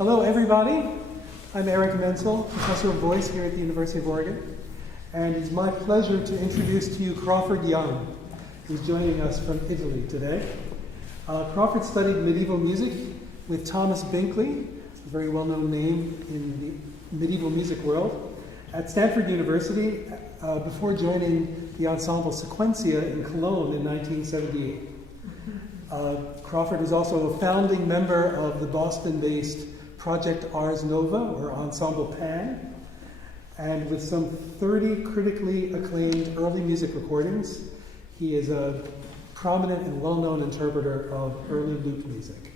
Hello, everybody. I'm Eric Menzel, Professor of Voice here at the University of Oregon. And it's my pleasure to introduce to you Crawford Young, who's joining us from Italy today. Crawford studied medieval music with Thomas Binkley, a very well-known name in the medieval music world, at Stanford University before joining the ensemble Sequentia in Cologne in 1978. Crawford was also a founding member of the Boston-based Project Ars Nova, or Ensemble Pan, and with some 30 critically acclaimed early music recordings, he is a prominent and well-known interpreter of early lute music.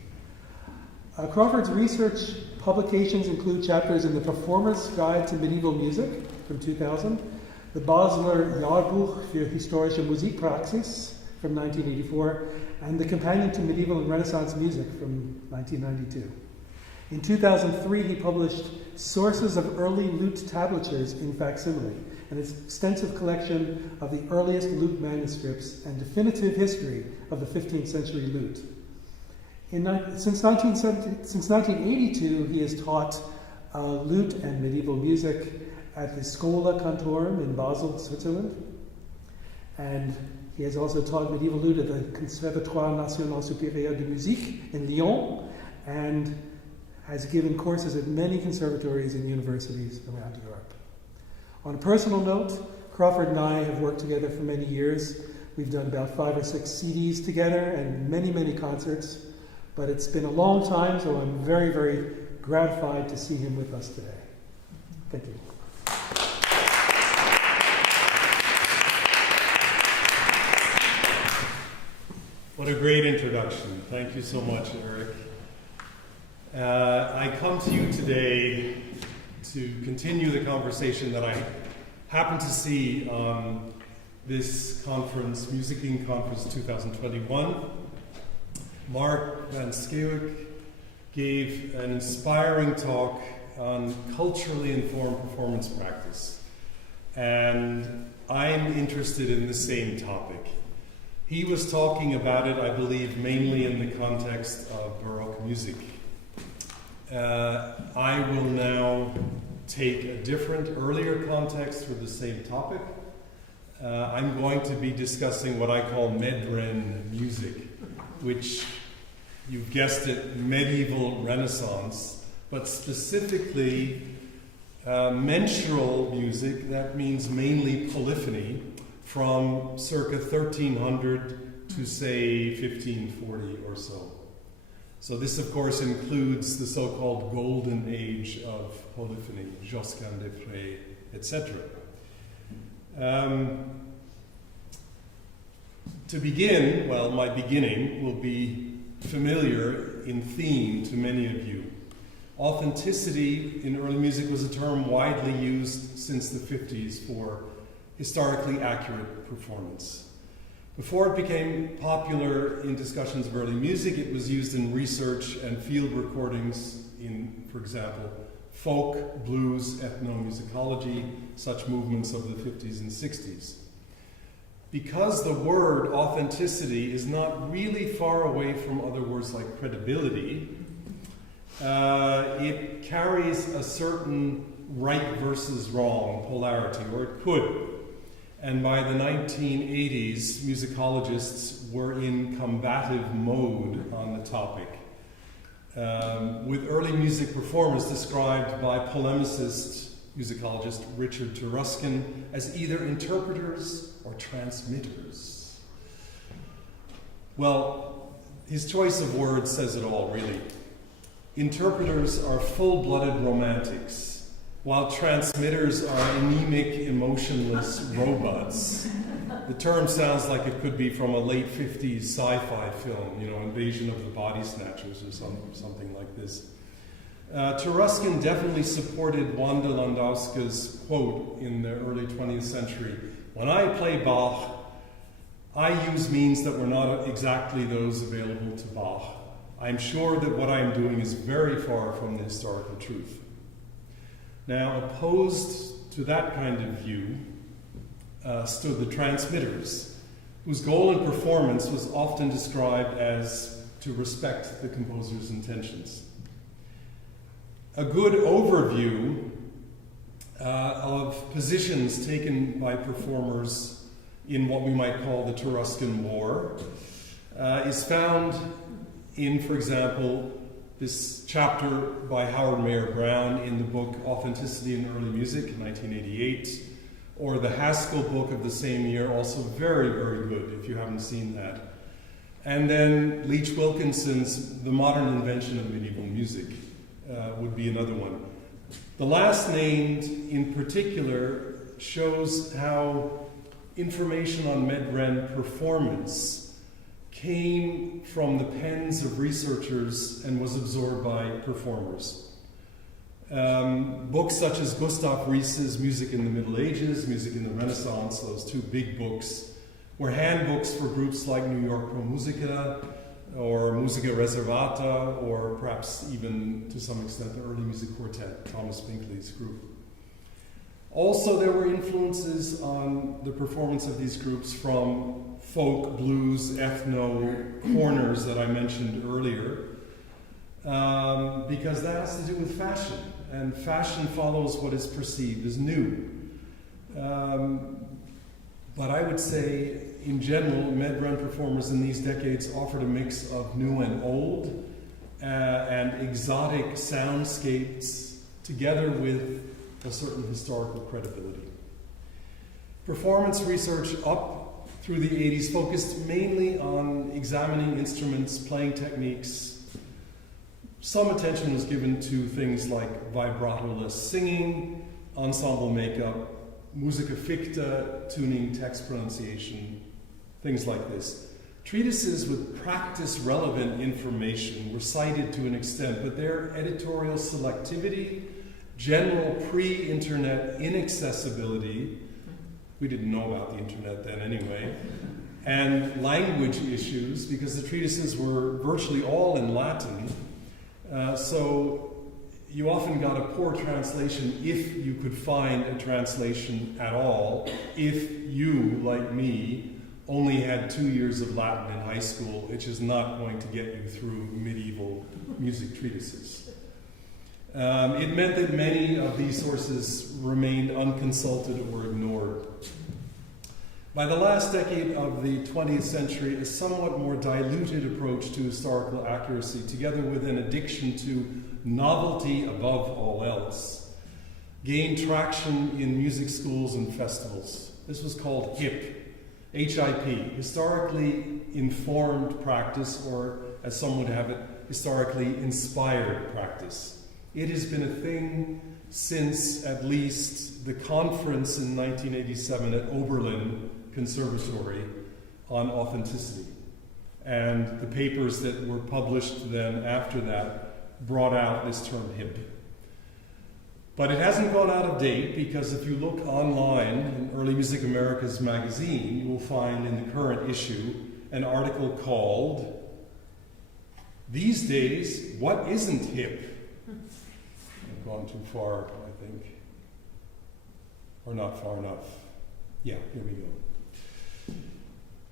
Crawford's research publications include chapters in the Performer's Guide to Medieval Music from 2000, the Basler Jahrbuch für historische Musikpraxis from 1984, and the Companion to Medieval and Renaissance Music from 1992. In 2003, he published Sources of Early Lute Tablatures in Facsimile, an extensive collection of the earliest lute manuscripts and definitive history of the 15th century lute. Since 1982, he has taught lute and medieval music at the Schola Cantorum in Basel, Switzerland, and he has also taught medieval lute at the Conservatoire National Supérieur de Musique in Lyon, and has given courses at many conservatories and universities around Europe. On a personal note, Crawford and I have worked together for many years. We've done about 5 or 6 CDs together and many, many concerts, but it's been a long time, so I'm very, very gratified to see him with us today. Thank you. What a great introduction. Thank you so much, Eric. I come to you today to continue the conversation that I happened to see on this conference, Musicking Conference 2021. Mark Van Skewick gave an inspiring talk on culturally informed performance practice, and I'm interested in the same topic. He was talking about it, I believe, mainly in the context of Baroque music. I will now take a different, earlier context for the same topic. I'm going to be discussing what I call Medren music, which, you've guessed it, medieval Renaissance, but specifically mensural music, that means mainly polyphony, from circa 1300 to say 1540 or so. So this, of course, includes the so-called golden age of polyphony, Josquin des Prés, etc. To begin, well, my beginning will be familiar in theme to many of you. Authenticity in early music was a term widely used since the 50s for historically accurate performance. Before it became popular in discussions of early music, it was used in research and field recordings in, for example, folk, blues, ethnomusicology, such movements of the 50s and 60s. Because the word authenticity is not really far away from other words like credibility, it carries a certain right versus wrong polarity, or it could. And by the 1980s, musicologists were in combative mode on the topic, with early music performers described by polemicist musicologist Richard Taruskin as either interpreters or transmitters. Well, his choice of words says it all, really. Interpreters are full-blooded romantics, while transmitters are anemic, emotionless robots. The term sounds like it could be from a late 50s sci-fi film, Invasion of the Body Snatchers or something like this. Taruskin definitely supported Wanda Landowska's quote in the early 20th century, "When I play Bach, I use means that were not exactly those available to Bach. I'm sure that what I'm doing is very far from the historical truth." Now, opposed to that kind of view stood the transmitters, whose goal in performance was often described as to respect the composer's intentions. a good overview of positions taken by performers in what we might call the Cheruscan War is found in, for example, this chapter by Howard Mayer Brown in the book Authenticity in Early Music, 1988, or the Haskell book of the same year, also very, very good if you haven't seen that. And then Leach Wilkinson's The Modern Invention of Medieval Music would be another one. The last named in particular shows how information on Medren performance came from the pens of researchers and was absorbed by performers. Books such as Gustav Ries's Music in the Middle Ages, Music in the Renaissance, those two big books, were handbooks for groups like New York Pro Musica or Musica Reservata, or perhaps even to some extent the Early Music Quartet, Thomas Binkley's group. Also, there were influences on the performance of these groups from folk, blues, ethno corners that I mentioned earlier, because that has to do with fashion, and fashion follows what is perceived as new. But I would say, in general, Medren performers in these decades offered a mix of new and old and exotic soundscapes together with a certain historical credibility. Performance research up through the 80s focused mainly on examining instruments, playing techniques. Some attention was given to things like vibrato-less singing, ensemble makeup, musica ficta, tuning, text pronunciation, things like this. Treatises with practice-relevant information were cited to an extent, but their editorial selectivity, general pre-internet inaccessibility, we didn't know about the internet then anyway, and language issues, because the treatises were virtually all in Latin, so you often got a poor translation if you could find a translation at all, if you, like me, only had 2 years of Latin in high school, which is not going to get you through medieval music treatises. It meant that many of these sources remained unconsulted or ignored. By the last decade of the 20th century, a somewhat more diluted approach to historical accuracy, together with an addiction to novelty above all else, gained traction in music schools and festivals. This was called HIP, H-I-P, historically informed practice, or as some would have it, historically inspired practice. It has been a thing since at least the conference in 1987 at Oberlin Conservatory on authenticity. And the papers that were published then after that brought out this term HIP. But it hasn't gone out of date, because if you look online in Early Music America's magazine, you will find in the current issue an article called "These Days, What Isn't Hip?" I've gone too far, I think. Or not far enough. Yeah, here we go.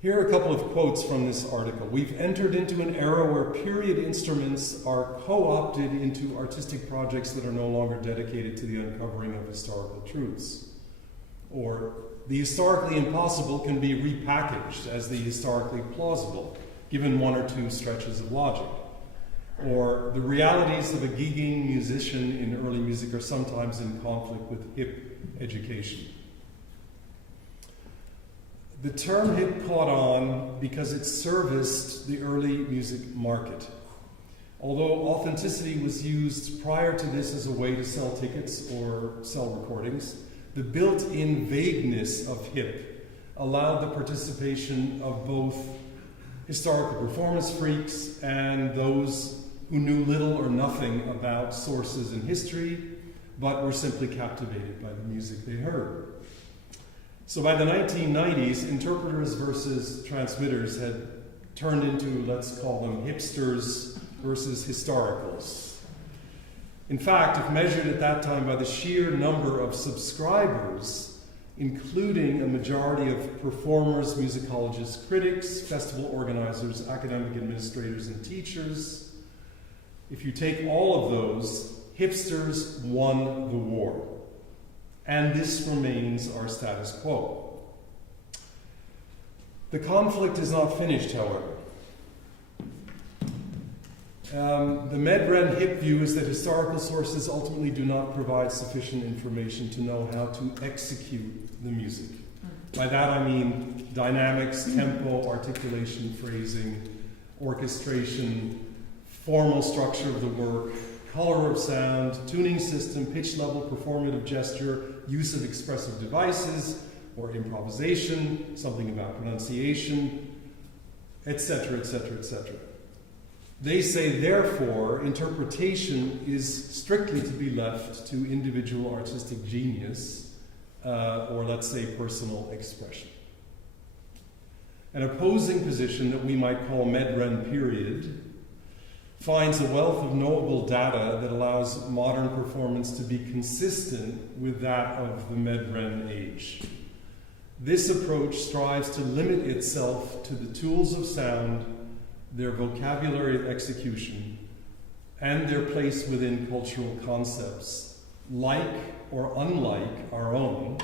Here are a couple of quotes from this article. "We've entered into an era where period instruments are co-opted into artistic projects that are no longer dedicated to the uncovering of historical truths." Or, "The historically impossible can be repackaged as the historically plausible, given one or two stretches of logic." Or, "The realities of a gigging musician in early music are sometimes in conflict with hip education." The term hip caught on because it serviced the early music market. Although authenticity was used prior to this as a way to sell tickets or sell recordings, the built-in vagueness of hip allowed the participation of both historical performance freaks and those who knew little or nothing about sources in history, but were simply captivated by the music they heard. So by the 1990s, interpreters versus transmitters had turned into, let's call them, hipsters versus historicals. In fact, if measured at that time by the sheer number of subscribers, including a majority of performers, musicologists, critics, festival organizers, academic administrators, and teachers, if you take all of those, hipsters won the war. And this remains our status quo. The conflict is not finished, however. The Medren hip view is that historical sources ultimately do not provide sufficient information to know how to execute the music. By that I mean dynamics, tempo, articulation, phrasing, orchestration, formal structure of the work, color of sound, tuning system, pitch level, performative gesture, use of expressive devices or improvisation, something about pronunciation, etc., etc., etc. They say, therefore, interpretation is strictly to be left to individual artistic genius, or let's say personal expression. An opposing position that we might call Medren period finds a wealth of knowable data that allows modern performance to be consistent with that of the Medren age. This approach strives to limit itself to the tools of sound, their vocabulary of execution, and their place within cultural concepts, like or unlike our own,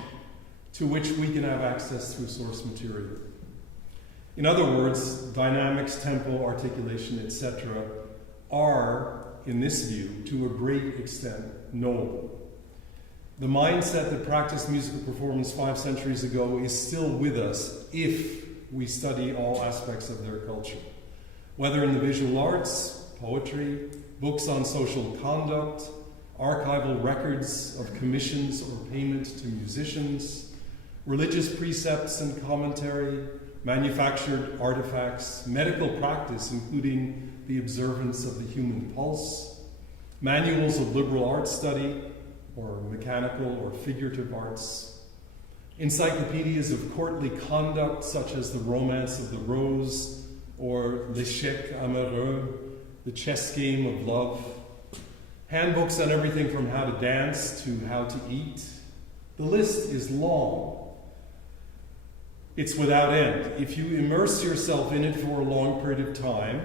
to which we can have access through source material. In other words, dynamics, tempo, articulation, etc. are, in this view, to a great extent knowable. The mindset that practiced musical performance 5 centuries ago is still with us if we study all aspects of their culture. Whether in the visual arts, poetry, books on social conduct, archival records of commissions or payment to musicians, religious precepts and commentary, manufactured artifacts, medical practice, including the observance of the human pulse, manuals of liberal arts study, or mechanical or figurative arts, encyclopedias of courtly conduct, such as the Romance of the Rose, or L'échec amoureux, the chess game of love, handbooks on everything from how to dance to how to eat. The list is long. It's without end. If you immerse yourself in it for a long period of time,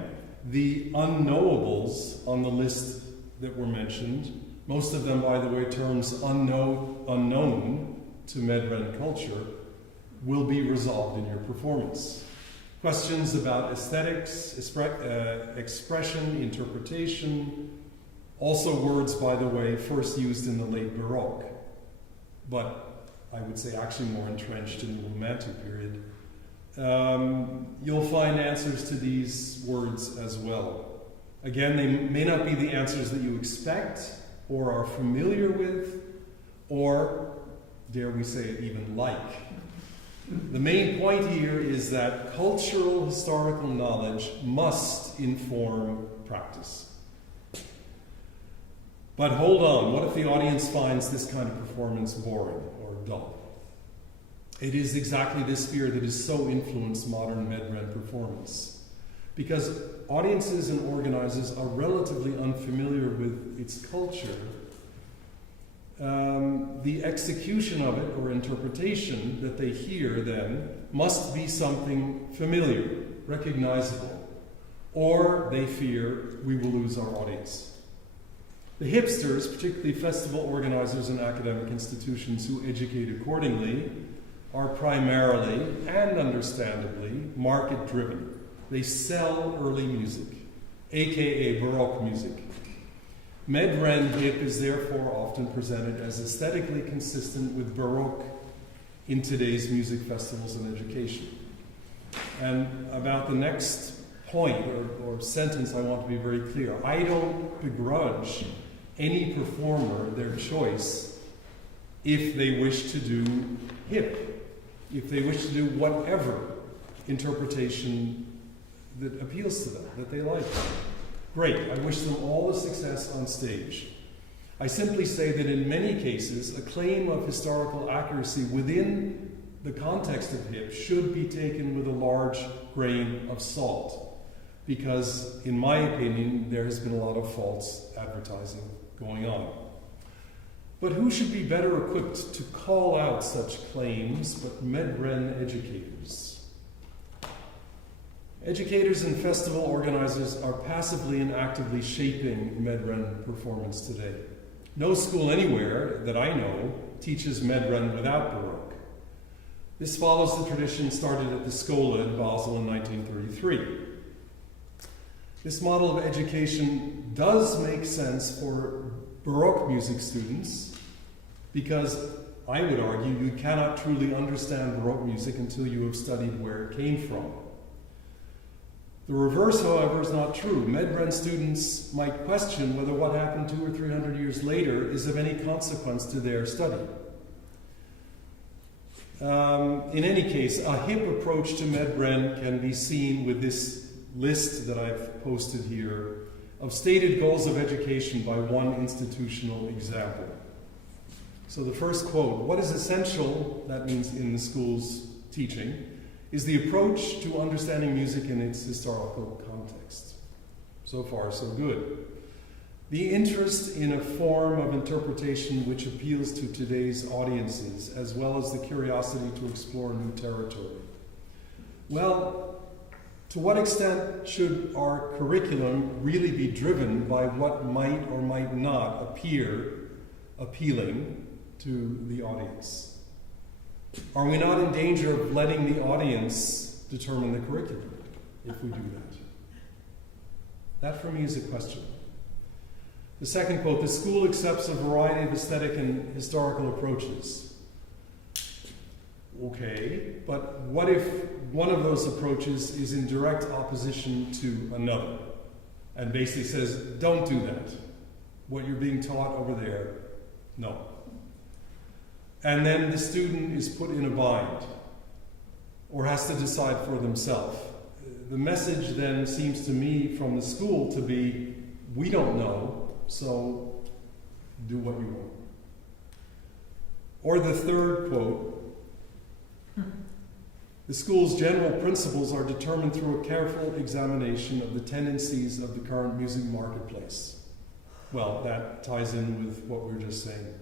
the unknowables on the list that were mentioned, most of them, by the way, terms unknown to Medren culture, will be resolved in your performance. Questions about aesthetics, expression, interpretation, also words, by the way, first used in the late Baroque, but I would say actually more entrenched in the Romantic period. You'll find answers to these words as well. Again, they may not be the answers that you expect or are familiar with, or, dare we say it, even like. The main point here is that cultural historical knowledge must inform practice. But hold on, what if the audience finds this kind of performance boring or dull? It is exactly this fear that has so influenced modern Medren performance. Because audiences and organizers are relatively unfamiliar with its culture, the execution of it or interpretation that they hear then must be something familiar, recognizable, or they fear we will lose our audience. The hipsters, particularly festival organizers and academic institutions who educate accordingly, are primarily and understandably market-driven. They sell early music, aka Baroque music. Medren hip is therefore often presented as aesthetically consistent with Baroque in today's music festivals and education. And about the next point or sentence, I want to be very clear. I don't begrudge any performer their choice if they wish to do hip, if they wish to do whatever interpretation that appeals to them, that they like. Great, I wish them all the success on stage. I simply say that in many cases, a claim of historical accuracy within the context of hip should be taken with a large grain of salt, because in my opinion, there has been a lot of false advertising going on. But who should be better equipped to call out such claims but Medren educators? Educators and festival organizers are passively and actively shaping Medren performance today. No school anywhere that I know teaches Medren without Baroque. This follows the tradition started at the Schola in Basel in 1933. This model of education does make sense for Baroque music students because I would argue you cannot truly understand Baroque music until you have studied where it came from. The reverse, however, is not true. Medren students might question whether what happened 200 or 300 years later is of any consequence to their study. In any case, a hip approach to Medren can be seen with this list that I've posted here of stated goals of education by one institutional example. So the first quote, what is essential, that means in the school's teaching, is the approach to understanding music in its historical context. So far, so good. The interest in a form of interpretation which appeals to today's audiences, as well as the curiosity to explore new territory. Well, to what extent should our curriculum really be driven by what might or might not appear appealing to the audience? Are we not in danger of letting the audience determine the curriculum if we do that? That for me is a question. The second quote, the school accepts a variety of aesthetic and historical approaches. Okay, but what if one of those approaches is in direct opposition to another and basically says, don't do that. What you're being taught over there, no. And then the student is put in a bind or has to decide for themselves. The message then seems to me from the school to be, we don't know, so do what you want. Or the third quote, the school's general principles are determined through a careful examination of the tendencies of the current music marketplace. Well, that ties in with what we were just saying.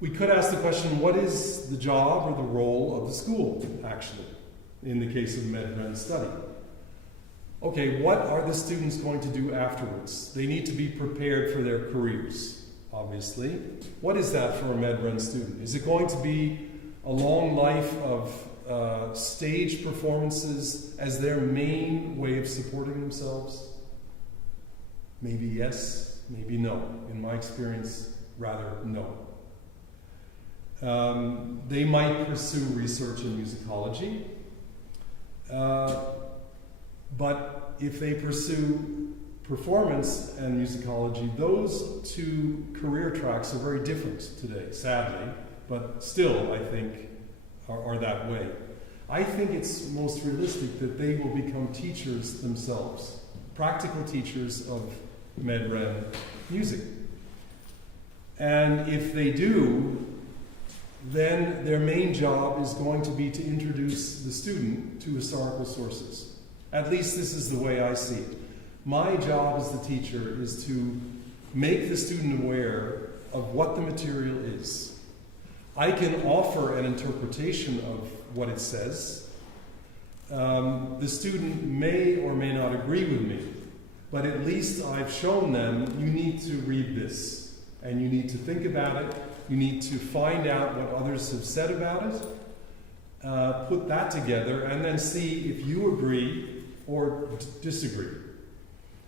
We could ask the question, what is the job or the role of the school, actually, in the case of Medren study? Okay, what are the students going to do afterwards? They need to be prepared for their careers, obviously. What is that for a Medren student? Is it going to be a long life of stage performances as their main way of supporting themselves? Maybe yes, maybe no. In my experience, rather no. They might pursue research in musicology, but if they pursue performance and musicology, those two career tracks are very different today, sadly, but still, I think, are that way. I think it's most realistic that they will become teachers themselves, practical teachers of Medren music. And if they do, then their main job is going to be to introduce the student to historical sources. At least this is the way I see it. My job as the teacher is to make the student aware of what the material is. I can offer an interpretation of what it says. The student may or may not agree with me, but at least I've shown them you need to read this, and you need to think about it. You need to find out what others have said about it, put that together, and then see if you agree or disagree.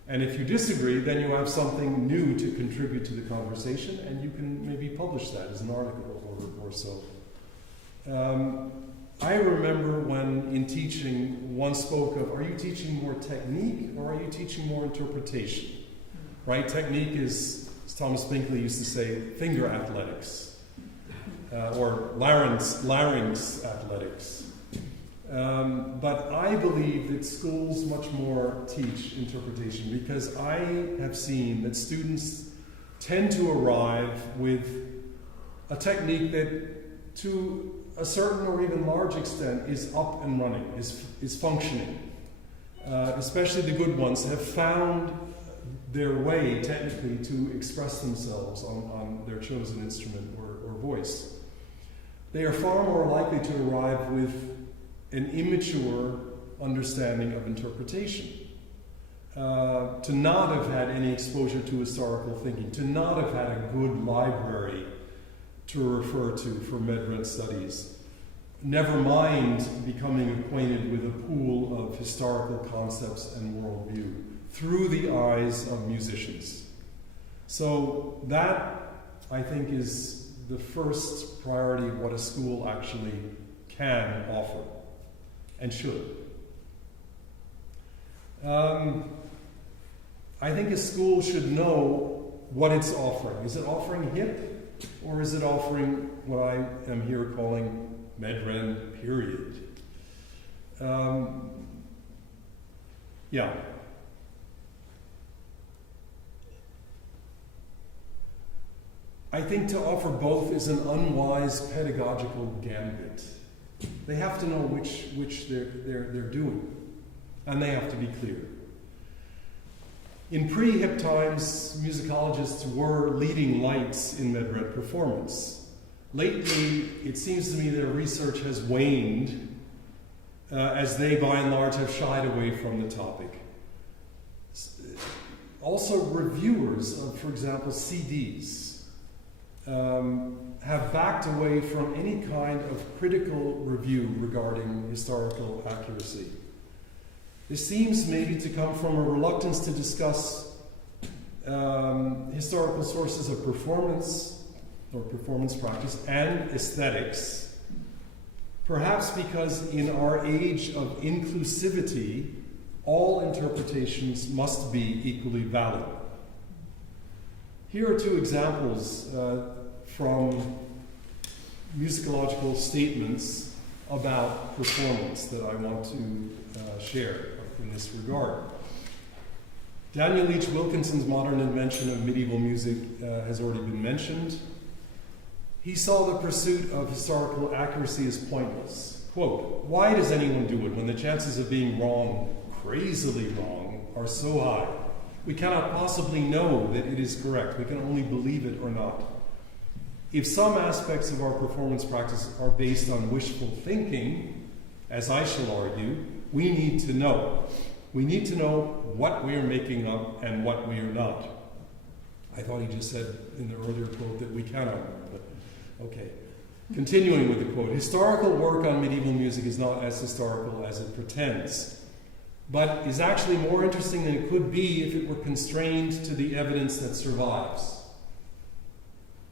And if you disagree, then you have something new to contribute to the conversation, and you can maybe publish that as an article or so. I remember when in teaching, one spoke of, are you teaching more technique or are you teaching more interpretation? Right? Technique is, as Thomas Binkley used to say, finger athletics, or larynx athletics. But I believe that schools much more teach interpretation because I have seen that students tend to arrive with a technique that to a certain or even large extent is up and running, is functioning. Especially the good ones have found their way technically to express themselves on their chosen instrument or voice. They are far more likely to arrive with an immature understanding of interpretation. to not have had any exposure to historical thinking, to not have had a good library to refer to for Medrent studies, never mind becoming acquainted with a pool of historical concepts and worldview through the eyes of musicians. So that, I think, is the first priority of what a school actually can offer and should. I think a school should know what it's offering. Is it offering hip, or is it offering what I am here calling Medren, period? Yeah. I think to offer both is an unwise pedagogical gambit. They have to know which they're doing, and they have to be clear. In pre-hip times, musicologists were leading lights in Medrent performance. Lately, it seems to me their research has waned as they, by and large, have shied away from the topic. Also, reviewers of, for example, CDs have backed away from any kind of critical review regarding historical accuracy. This seems maybe to come from a reluctance to discuss historical sources of performance or performance practice and aesthetics, perhaps because in our age of inclusivity, all interpretations must be equally valid. Here are two examples from musicological statements about performance that I want to share in this regard. Daniel Leach Wilkinson's modern invention of medieval music has already been mentioned. He saw the pursuit of historical accuracy as pointless. Quote, "Why does anyone do it when the chances of being wrong, crazily wrong, are so high? We cannot possibly know that it is correct. We can only believe it or not. If some aspects of our performance practice are based on wishful thinking, as I shall argue, we need to know. We need to know what we are making up and what we are not." I thought he just said in the earlier quote that we cannot know, but okay. Continuing with the quote, "Historical work on medieval music is not as historical as it pretends, but is actually more interesting than it could be if it were constrained to the evidence that survives."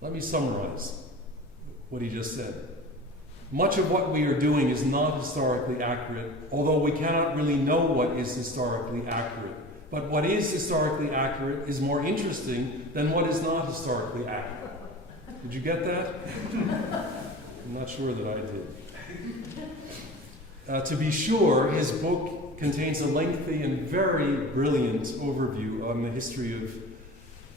Let me summarize what he just said. Much of what we are doing is not historically accurate, although we cannot really know what is historically accurate. But what is historically accurate is more interesting than what is not historically accurate. Did you get that? I'm not sure that I did. To be sure, his book contains a lengthy and very brilliant overview on the history of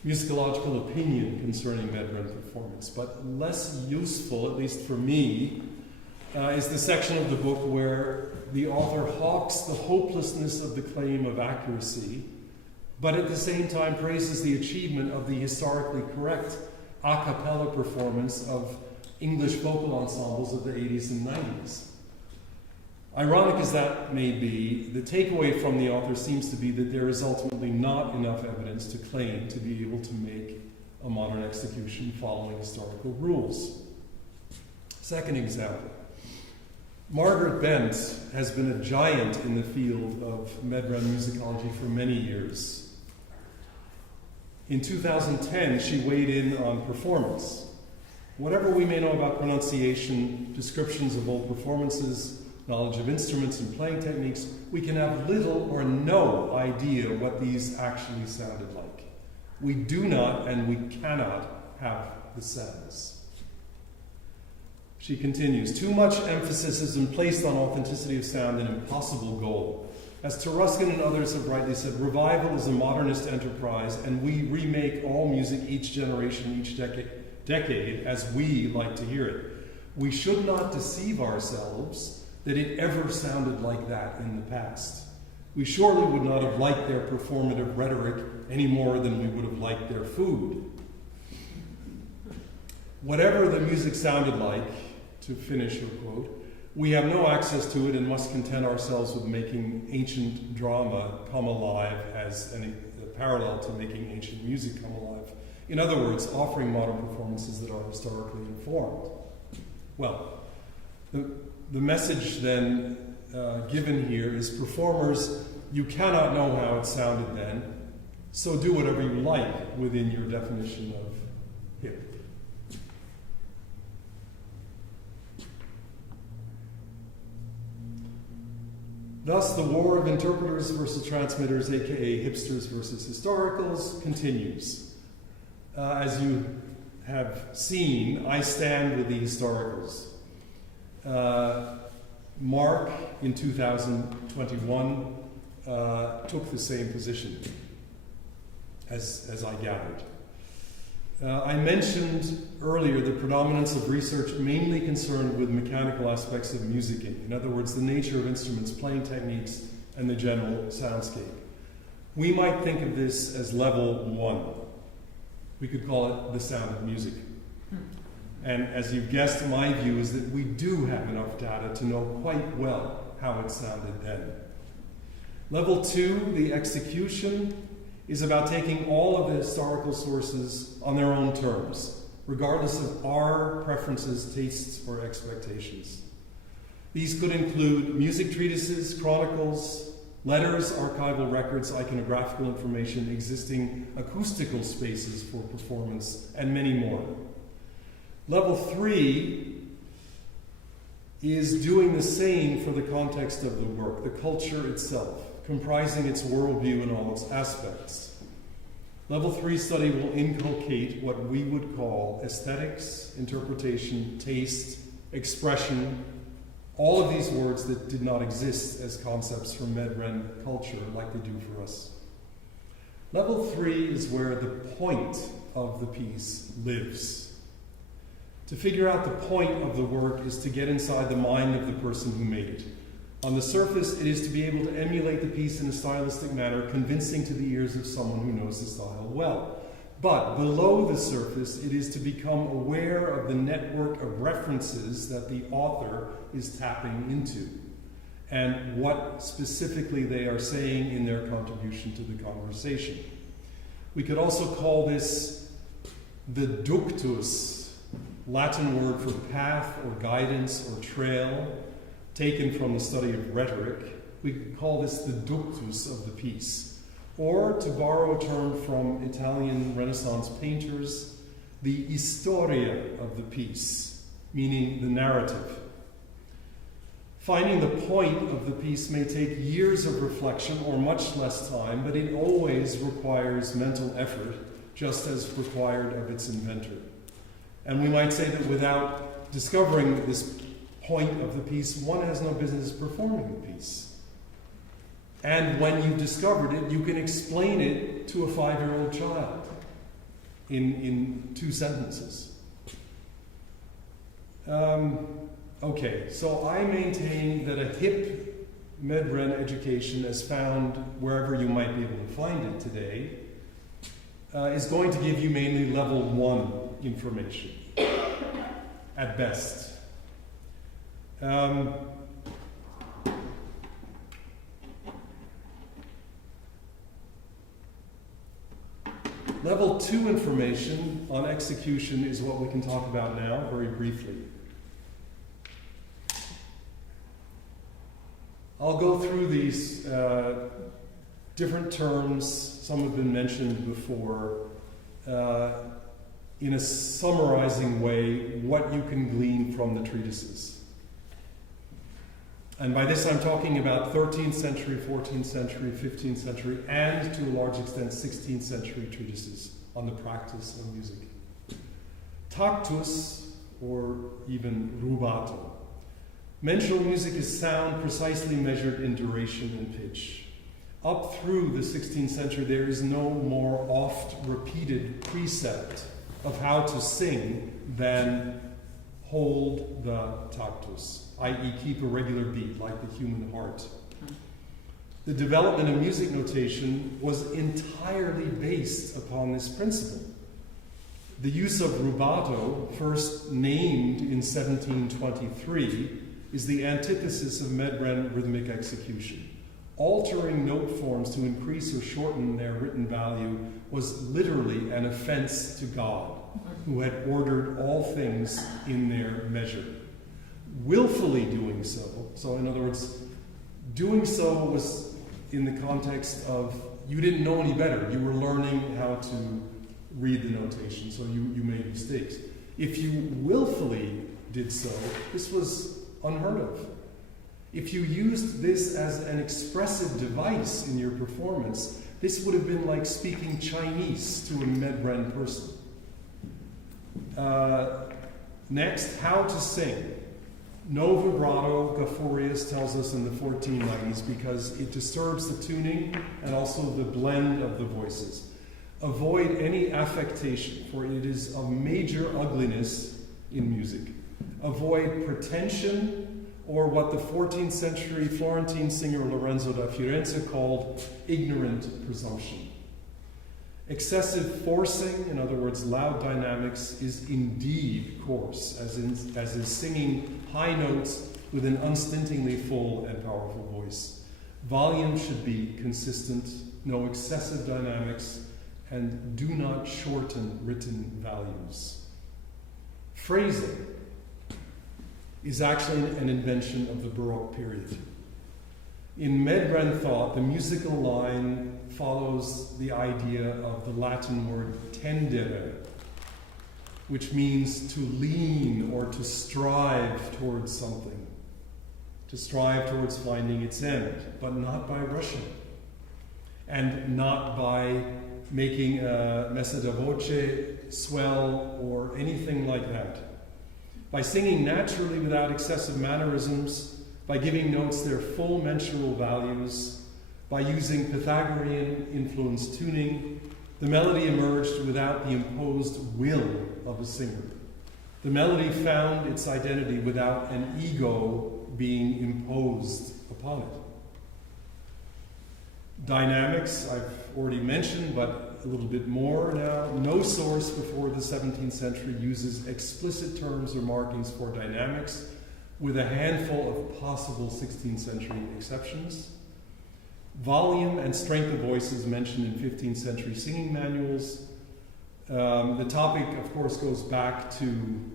musicological opinion concerning Medrent performance, but less useful, at least for me, is the section of the book where the author hawks the hopelessness of the claim of accuracy, but at the same time praises the achievement of the historically correct a cappella performance of English vocal ensembles of the 80s and 90s. Ironic as that may be, the takeaway from the author seems to be that there is ultimately not enough evidence to claim to be able to make a modern execution following historical rules. Second example. Margaret Bent has been a giant in the field of Medrent musicology for many years. In 2010, she weighed in on performance. Whatever we may know about pronunciation, descriptions of old performances, knowledge of instruments and playing techniques, we can have little or no idea what these actually sounded like. We do not and we cannot have the sadness. She continues, "Too much emphasis has been placed on authenticity of sound, an impossible goal. As Taruskin and others have rightly said, revival is a modernist enterprise, and we remake all music each generation, each decade, as we like to hear it. We should not deceive ourselves that it ever sounded like that in the past. We surely would not have liked their performative rhetoric any more than we would have liked their food. Whatever the music sounded like," to finish her quote, We have no access to it and must content ourselves with making ancient drama come alive as a parallel to making ancient music come alive. In other words, offering modern performances that are historically informed. Well, the message then given here is, performers, you cannot know how it sounded then, so do whatever you like within your definition of hip. Thus, the war of interpreters versus transmitters, aka hipsters versus historicals, continues. As you have seen, I stand with the historicals. Mark, in 2021, took the same position, as I gathered. I mentioned earlier the predominance of research mainly concerned with mechanical aspects of musicking. In other words, the nature of instruments, playing techniques, and the general soundscape. We might think of this as level 1. We could call it the sound of music. And as you've guessed, my view is that we do have enough data to know quite well how it sounded then. Level 2, the execution, is about taking all of the historical sources on their own terms, regardless of our preferences, tastes, or expectations. These could include music treatises, chronicles, letters, archival records, iconographical information, existing acoustical spaces for performance, and many more. Level 3 is doing the same for the context of the work, the culture itself, comprising its worldview in all its aspects. Level 3 study will inculcate what we would call aesthetics, interpretation, taste, expression, all of these words that did not exist as concepts for Medren culture like they do for us. Level 3 is where the point of the piece lives. To figure out the point of the work is to get inside the mind of the person who made it. On the surface, it is to be able to emulate the piece in a stylistic manner, convincing to the ears of someone who knows the style well. But below the surface, it is to become aware of the network of references that the author is tapping into, and what specifically they are saying in their contribution to the conversation. We could also call this the ductus, Latin word for path or guidance or trail, taken from the study of rhetoric. We could call this the ductus of the piece. Or, to borrow a term from Italian Renaissance painters, the historia of the piece, meaning the narrative. Finding the point of the piece may take years of reflection or much less time, but it always requires mental effort, just as required of its inventor. And we might say that without discovering this point of the piece, one has no business performing the piece. And when you've discovered it, you can explain it to a 5-year-old child in 2 sentences. Okay, so I maintain that a hip Medren education, as found wherever you might be able to find it today, is going to give you mainly level 1 information, at best. Level 2 information on execution is what we can talk about now, very briefly. I'll go through these different terms, some have been mentioned before, in a summarizing way, what you can glean from the treatises. And by this I'm talking about 13th century, 14th century, 15th century, and to a large extent 16th century treatises on the practice of music. Tactus, or even rubato. Mensual music is sound precisely measured in duration and pitch. Up through the 16th century, there is no more oft-repeated precept of how to sing than hold the tactus, i.e. keep a regular beat like the human heart. The development of music notation was entirely based upon this principle. The use of rubato, first named in 1723, is the antithesis of Medren rhythmic execution. Altering note forms to increase or shorten their written value was literally an offense to God, who had ordered all things in their measure. Willfully doing so in other words, doing so was in the context of you didn't know any better. You were learning how to read the notation, so you made mistakes. If you willfully did so, this was unheard of. If you used this as an expressive device in your performance, this would have been like speaking Chinese to a Medren person. Next, how to sing. No vibrato, Gaforius tells us in the 14 lines, because it disturbs the tuning and also the blend of the voices. Avoid any affectation, for it is of major ugliness in music. Avoid pretension, or what the 14th century Florentine singer Lorenzo da Firenze called ignorant presumption. Excessive forcing, in other words, loud dynamics, is indeed coarse, as is singing high notes with an unstintingly full and powerful voice. Volume should be consistent, no excessive dynamics, and do not shorten written values. Phrasing is actually an invention of the Baroque period. In Medren thought, the musical line follows the idea of the Latin word tendere, which means to lean or to strive towards something, to strive towards finding its end, but not by rushing, and not by making a messa da voce swell or anything like that. By singing naturally without excessive mannerisms, by giving notes their full mensural values, by using Pythagorean-influenced tuning, the melody emerged without the imposed will of a singer. The melody found its identity without an ego being imposed upon it. Dynamics, I've already mentioned, but a little bit more now. No source before the 17th century uses explicit terms or markings for dynamics, with a handful of possible 16th century exceptions. Volume and strength of voices mentioned in 15th century singing manuals. The topic, of course, goes back to,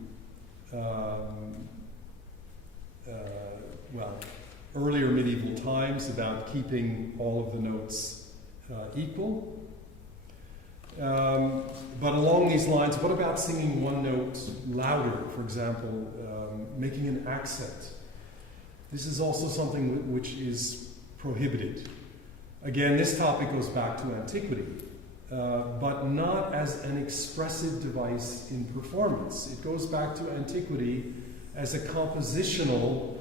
earlier medieval times about keeping all of the notes equal. But along these lines, what about singing one note louder, for example, making an accent? This is also something which is prohibited. Again, this topic goes back to antiquity, but not as an expressive device in performance. It goes back to antiquity as a compositional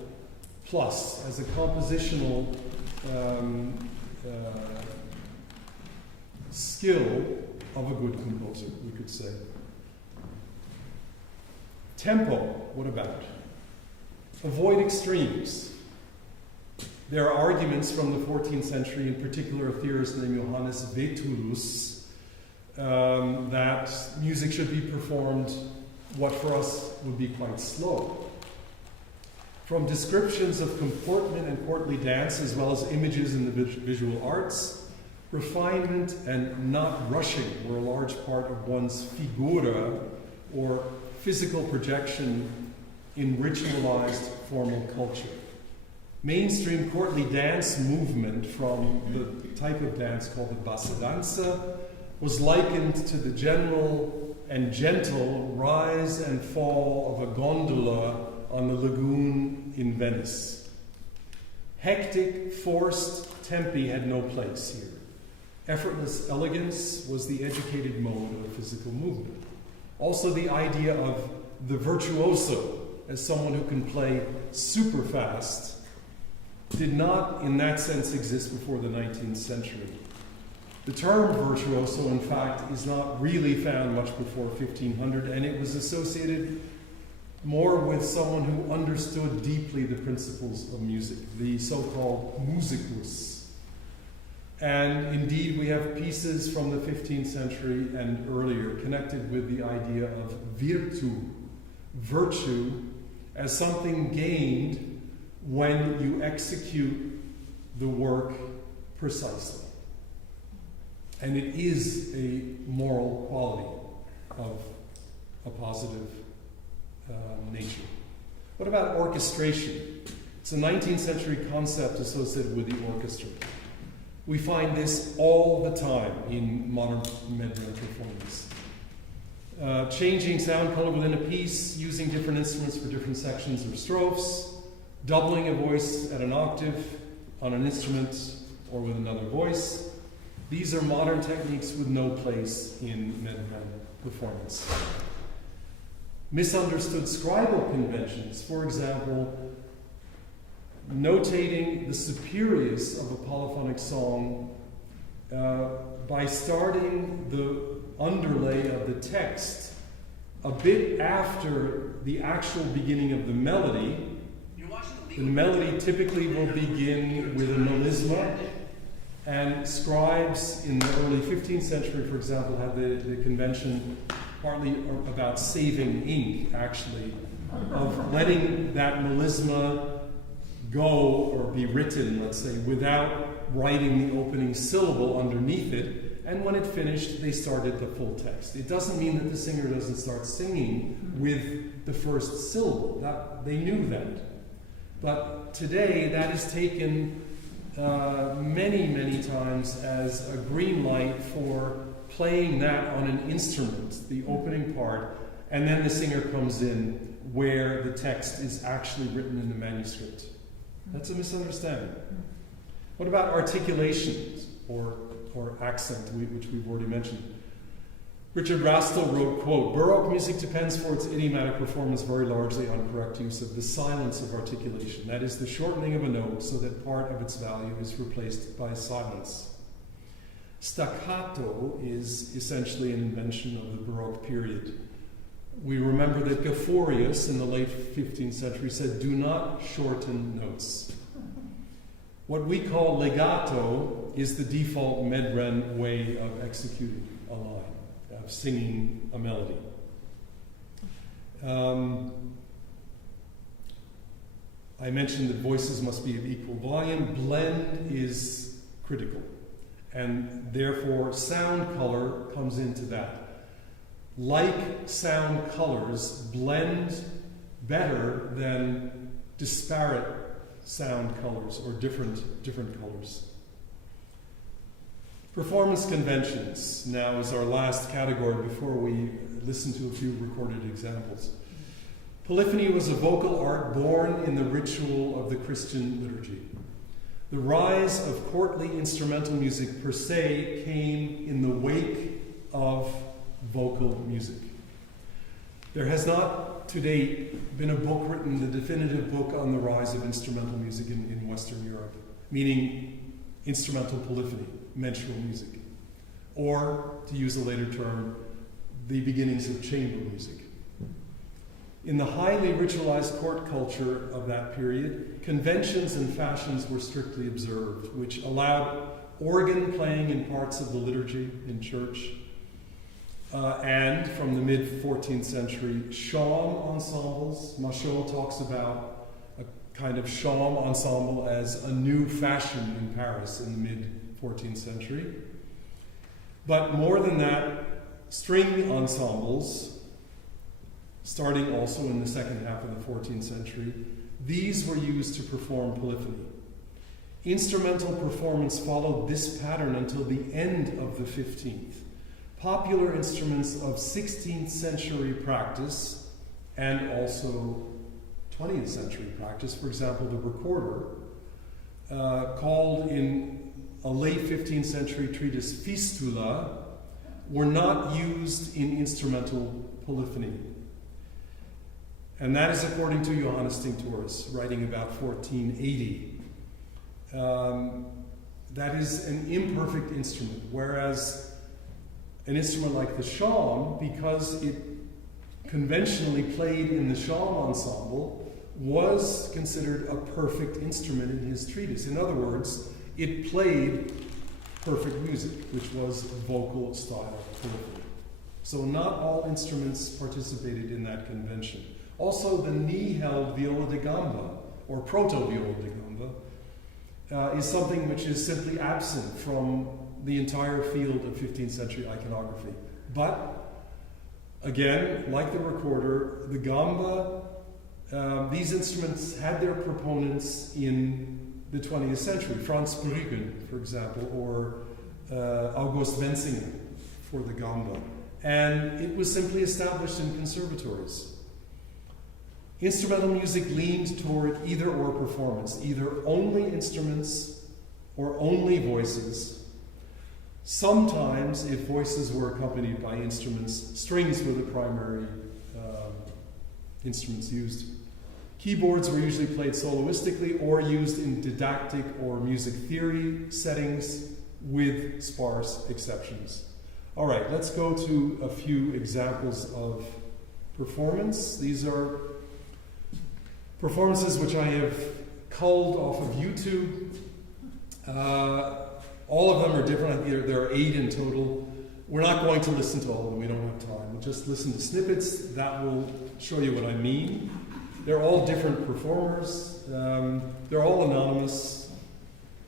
plus, as a compositional skill of a good composer, we could say. Tempo, what about? Avoid extremes. There are arguments from the 14th century, in particular a theorist named Johannes Vetulus, that music should be performed what for us would be quite slow. From descriptions of comportment and courtly dance, as well as images in the visual arts, refinement and not rushing were a large part of one's figura, or physical projection, in ritualized formal culture. Mainstream courtly dance movement from the type of dance called the bassa danza was likened to the general and gentle rise and fall of a gondola on the lagoon in Venice. Hectic, forced tempi had no place here. Effortless elegance was the educated mode of physical movement. Also the idea of the virtuoso as someone who can play super fast did not, in that sense, exist before the 19th century. The term virtuoso, in fact, is not really found much before 1500, and it was associated more with someone who understood deeply the principles of music, the so-called musicus. And indeed, we have pieces from the 15th century and earlier connected with the idea of virtu, virtue, as something gained when you execute the work precisely. And it is a moral quality of a positive nature. What about orchestration? It's a 19th century concept associated with the orchestra. We find this all the time in modern Medren performance. Changing sound color within a piece, using different instruments for different sections or strophes, doubling a voice at an octave on an instrument or with another voice. These are modern techniques with no place in Medren performance. Misunderstood scribal conventions, for example, notating the superius of a polyphonic song by starting the underlay of the text a bit after the actual beginning of the melody. The melody typically will begin with a melisma, and scribes in the early 15th century, for example, had the convention partly about saving ink, actually, of letting that melisma go or be written, let's say, without writing the opening syllable underneath it, and when it finished, they started the full text. It doesn't mean that the singer doesn't start singing with the first syllable. They knew that. But today, that is taken many, many times as a green light for playing that on an instrument, the opening part, and then the singer comes in where the text is actually written in the manuscript. That's a misunderstanding. What about articulations or accent, which we've already mentioned? Richard Rastel wrote, quote, "Baroque music depends for its idiomatic performance very largely on correct use of the silence of articulation, that is, the shortening of a note so that part of its value is replaced by silence. Staccato is essentially an invention of the Baroque period. We remember that Gaforius in the late 15th century said, 'Do not shorten notes.' What we call legato is the default Medren way of executing a line, of singing a melody. I mentioned that voices must be of equal volume. Blend is critical, and therefore sound color comes into that. Like sound colors blend better than disparate sound colors or different colors. Performance conventions now is our last category before we listen to a few recorded examples. Polyphony was a vocal art born in the ritual of the Christian liturgy. The rise of courtly instrumental music per se came in the wake of vocal music. There has not to date been a book written, the definitive book on the rise of instrumental music in Western Europe, meaning instrumental polyphony, mensual music, or, to use a later term, the beginnings of chamber music. In the highly ritualized court culture of that period, conventions and fashions were strictly observed, which allowed organ playing in parts of the liturgy in church, and from the mid-14th century, shawm ensembles. Machaut talks about a kind of shawm ensemble as a new fashion in Paris in the mid-14th century. But more than that, string ensembles, starting also in the second half of the 14th century, these were used to perform polyphony. Instrumental performance followed this pattern until the end of the 15th. Popular instruments of 16th century practice and also 20th century practice, for example, the recorder, called in a late 15th century treatise Fistula, were not used in instrumental polyphony. And that is according to Johannes Tinctorius, writing about 1480. That is an imperfect instrument, whereas an instrument like the shawm, because it conventionally played in the shawm ensemble, was considered a perfect instrument in his treatise. In other words, it played perfect music, which was vocal style polyphony. So not all instruments participated in that convention. Also, the knee-held viola da gamba or proto-viol de gamba, is something which is simply absent from the entire field of 15th century iconography. But, again, like the recorder, the gamba, these instruments had their proponents in the 20th century. Franz Brüggen, for example, or August Wenzinger for the gamba. And it was simply established in conservatories. Instrumental music leaned toward either or performance, either only instruments or only voices. Sometimes, if voices were accompanied by instruments, strings were the primary instruments used. Keyboards were usually played soloistically or used in didactic or music theory settings with sparse exceptions. All right, let's go to a few examples of performance. These are performances which I have culled off of YouTube. All of them are different. There are 8 in total. We're not going to listen to all of them. We don't have time. We'll just listen to snippets. That will show you what I mean. They're all different performers. They're all anonymous.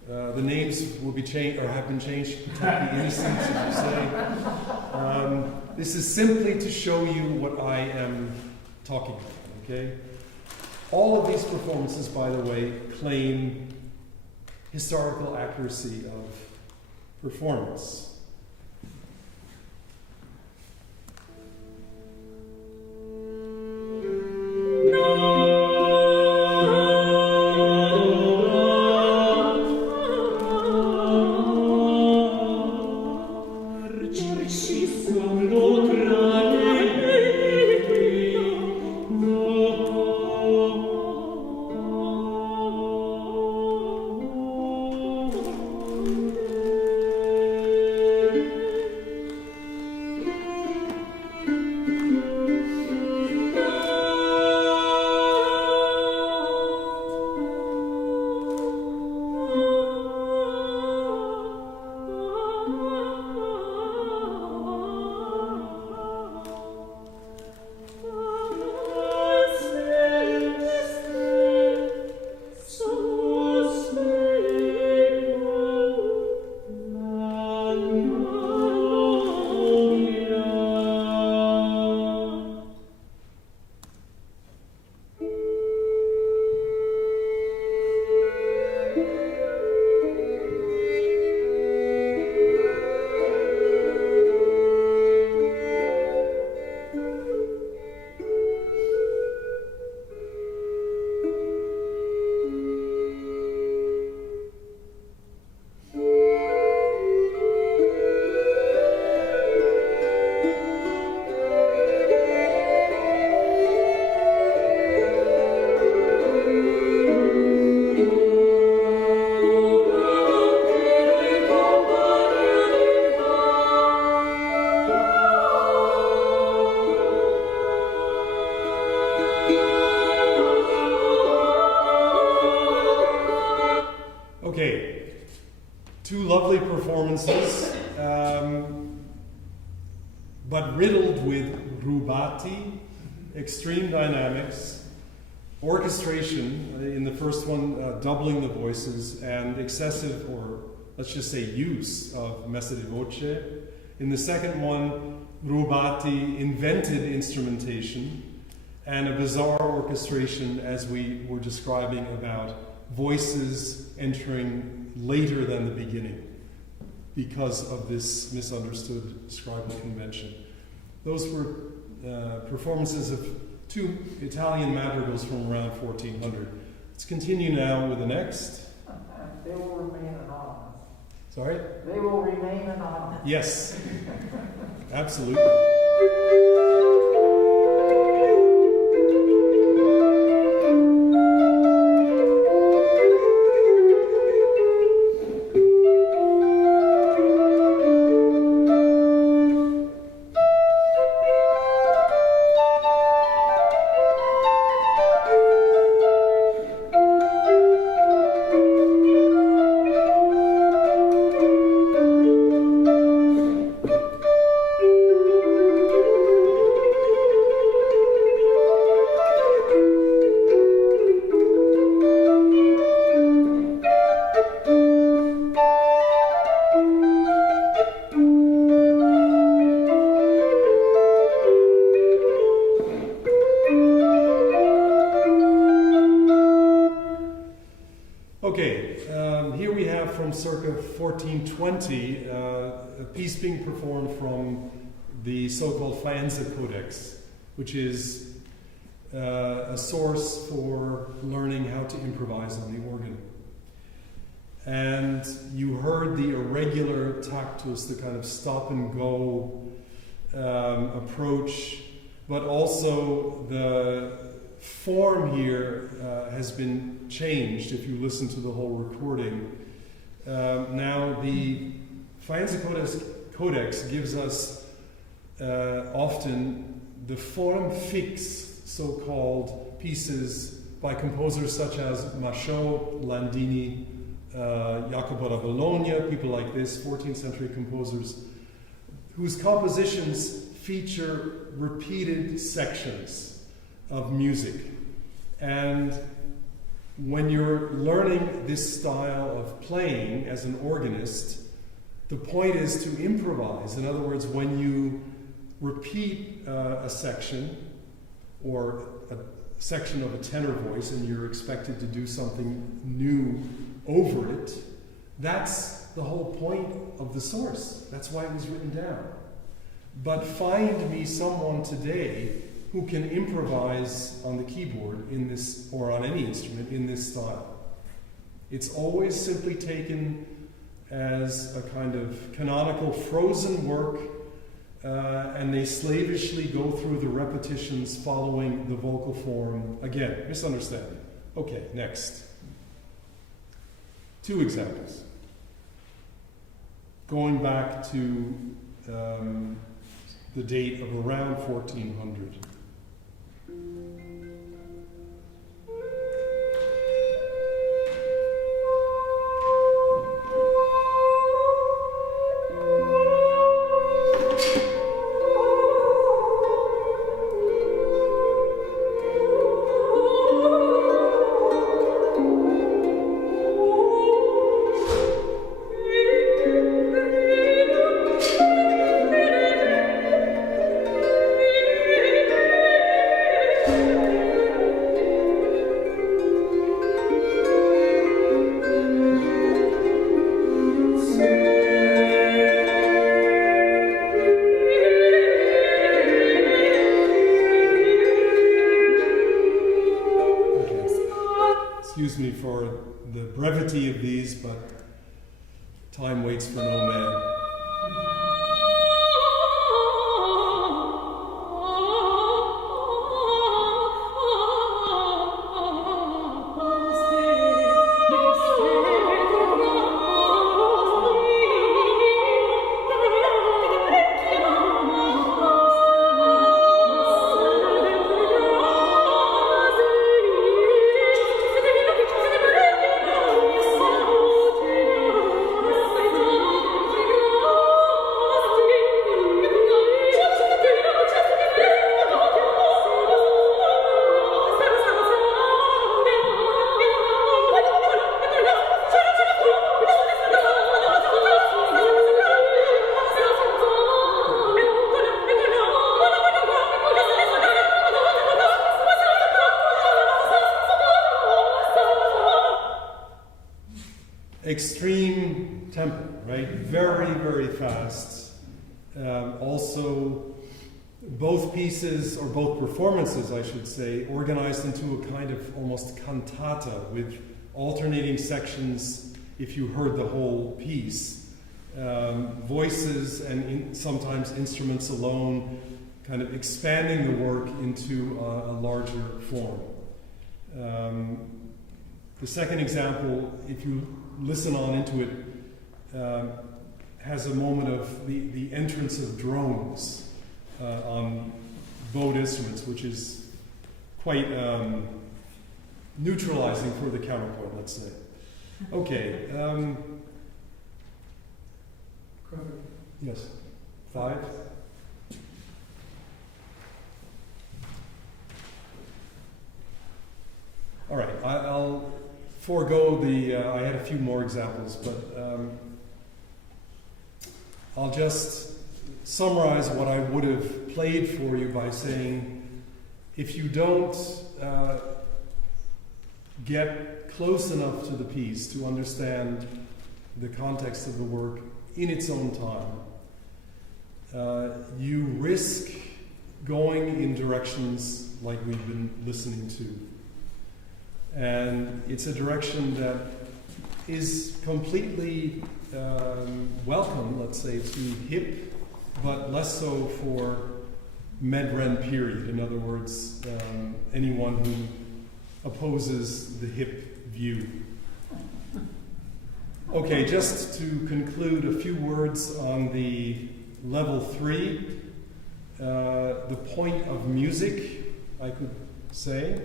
The names will be changed or have been changed to protect the innocent, as you say. This is simply to show you what I am talking about, okay? All of these performances, by the way, claim historical accuracy of performance. Okay, 2 lovely performances, but riddled with rubati, extreme dynamics, orchestration, in the first one doubling the voices, and excessive, or let's just say use of messe di voce. In the second one, rubati invented instrumentation, and a bizarre orchestration, as we were describing, about voices entering later than the beginning because of this misunderstood scribal convention. Those were performances of 2 Italian madrigals from around 1400. Let's continue now with the next. They will remain anonymous. Sorry? They will remain anonymous. Yes, absolutely. from circa 1420, a piece being performed from the so-called Faenza Codex, which is a source for learning how to improvise on the organ. And you heard the irregular tactus, the kind of stop and go approach, but also the form here has been changed if you listen to the whole recording. Now the Faenza Codex gives us often the form fixe, so-called pieces by composers such as Machaut, Landini, Jacopo da Bologna, people like this, 14th century composers, whose compositions feature repeated sections of music. And when you're learning this style of playing as an organist, the point is to improvise. In other words, when you repeat a section or a section of a tenor voice and you're expected to do something new over it, that's the whole point of the source. That's why it was written down. But find me someone today who can improvise on the keyboard in this, or on any instrument in this style. It's always simply taken as a kind of canonical frozen work, and they slavishly go through the repetitions following the vocal form. Again, misunderstanding. Okay, next. 2 examples. Going back to the date of around 1400. Excuse me for the brevity of these, but time waits for no man. Extreme tempo, right? Very, very fast. Also, both pieces, or both performances, I should say, organized into a kind of almost cantata with alternating sections if you heard the whole piece. Voices and sometimes instruments alone, kind of expanding the work into a larger form. The second example, if you listen on into it, has a moment of the entrance of drones on bowed instruments, which is quite neutralizing for the counterpoint, let's say. Okay. Yes. 5. All right. I'll forego the. I had a few more examples, but I'll just summarize what I would have played for you by saying, if you don't get close enough to the piece to understand the context of the work in its own time, you risk going in directions like we've been listening to. And it's a direction that is completely welcome, let's say, to hip, but less so for Med-Ren period. In other words, anyone who opposes the hip view. Okay, just to conclude, a few words on the level 3, the point of music, I could say.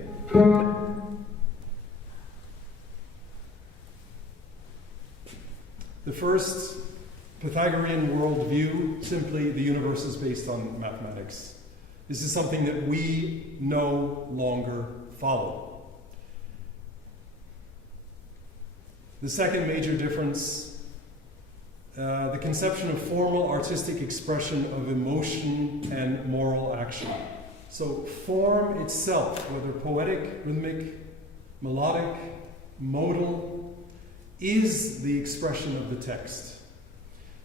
The first Pythagorean worldview, simply the universe is based on mathematics. This is something that we no longer follow. The second major difference, the conception of formal artistic expression of emotion and moral action. So form itself, whether poetic, rhythmic, melodic, modal, is the expression of the text.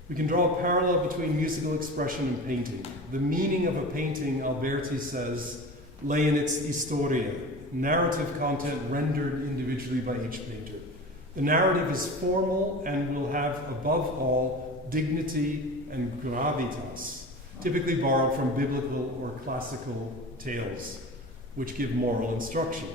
We can draw a parallel between musical expression and painting. The meaning of a painting, Alberti says, lay in its historia, narrative content rendered individually by each painter. The narrative is formal and will have, above all, dignity and gravitas, typically borrowed from biblical or classical tales, which give moral instruction.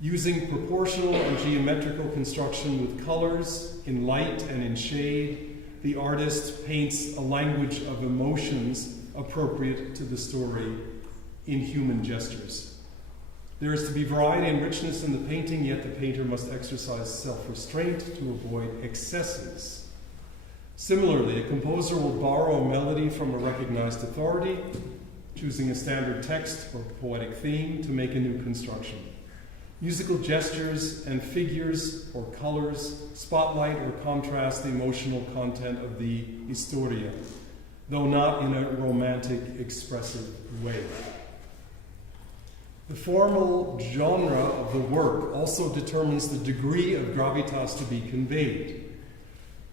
Using proportional and geometrical construction with colors, in light and in shade, the artist paints a language of emotions appropriate to the story in human gestures. There is to be variety and richness in the painting, yet the painter must exercise self-restraint to avoid excesses. Similarly, a composer will borrow a melody from a recognized authority, choosing a standard text or poetic theme to make a new construction. Musical gestures and figures or colors spotlight or contrast the emotional content of the historia, though not in a romantic, expressive way. The formal genre of the work also determines the degree of gravitas to be conveyed.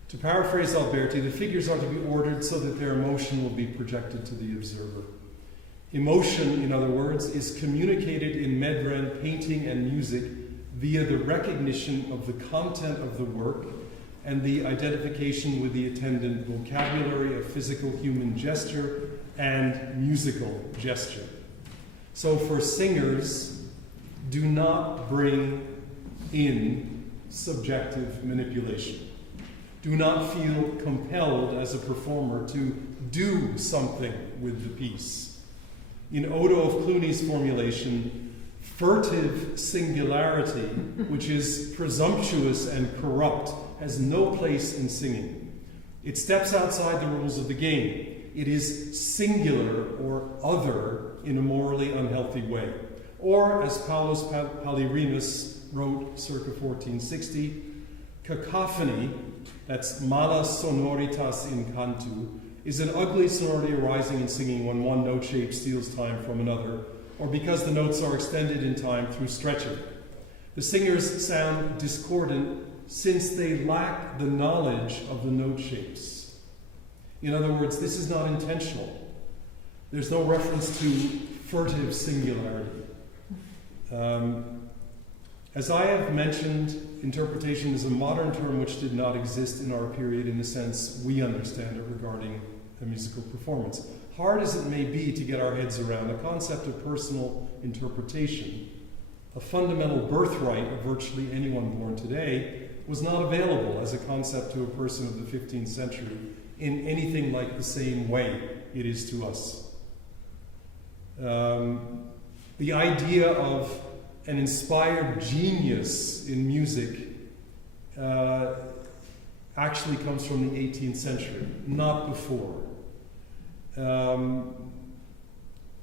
To paraphrase Alberti, the figures are to be ordered so that their emotion will be projected to the observer. Emotion, in other words, is communicated in Med-Ren painting and music via the recognition of the content of the work and the identification with the attendant vocabulary of physical human gesture and musical gesture. So for singers, do not bring in subjective manipulation. Do not feel compelled as a performer to do something with the piece. In Odo of Cluny's formulation, furtive singularity, which is presumptuous and corrupt, has no place in singing. It steps outside the rules of the game. It is singular or other in a morally unhealthy way. Or, as Paulus Pallyrinus wrote circa 1460, cacophony, that's mala sonoritas in cantu, is an ugly sonority arising in singing when one note shape steals time from another, or because the notes are extended in time through stretching. The singers sound discordant since they lack the knowledge of the note shapes. In other words, this is not intentional. There's no reference to furtive singularity. As I have mentioned, interpretation is a modern term which did not exist in our period in the sense we understand it regarding a musical performance. Hard as it may be to get our heads around, the concept of personal interpretation, a fundamental birthright of virtually anyone born today, was not available as a concept to a person of the 15th century in anything like the same way it is to us. The idea of an inspired genius in music actually comes from the 18th century, not before.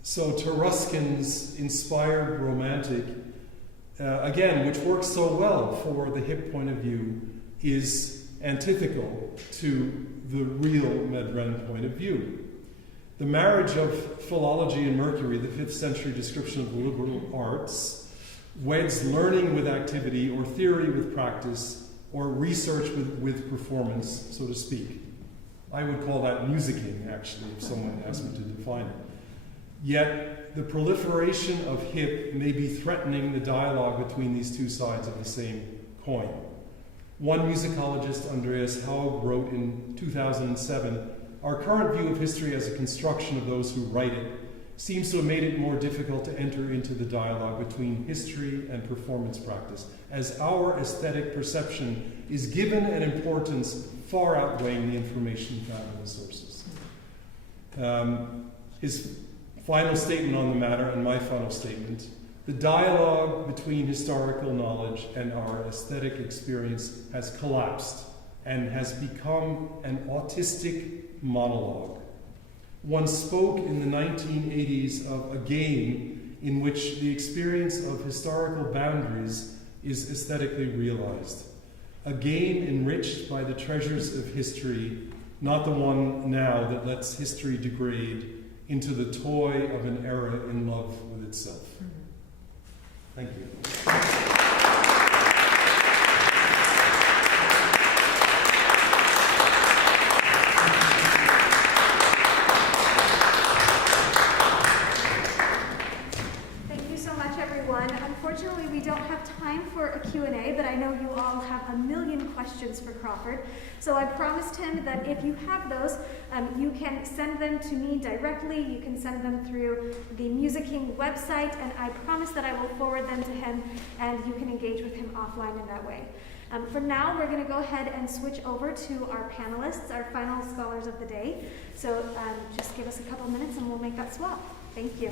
So Taruskin's inspired romantic, again, which works so well for the hip point of view, is antithetical to the real Med-Ren point of view. The marriage of philology and Mercury, the 5th century description of the liberal arts, weds learning with activity or theory with practice or research with performance, so to speak. I would call that musicking, actually, if someone asked me to define it. Yet, the proliferation of hip may be threatening the dialogue between these two sides of the same coin. One musicologist, Andreas Haug, wrote in 2007, "Our current view of history as a construction of those who write it seems to have made it more difficult to enter into the dialogue between history and performance practice, as our aesthetic perception is given an importance far outweighing the information found in the sources." His final statement on the matter, and my final statement: the dialogue between historical knowledge and our aesthetic experience has collapsed and has become an autistic monologue. One spoke in the 1980s of a game in which the experience of historical boundaries is aesthetically realized. A game enriched by the treasures of history, not the one now that lets history degrade into the toy of an era in love with itself. Thank you. Unfortunately, we don't have time for a Q&A, but I know you all have a million questions for Crawford. So I promised him that if you have those, you can send them to me directly. You can send them through the Musicking website, and I promise that I will forward them to him, and you can engage with him offline in that way. For now, we're going to go ahead and switch over to our panelists, our final scholars of the day. So just give us a couple minutes and we'll make that swap. Thank you.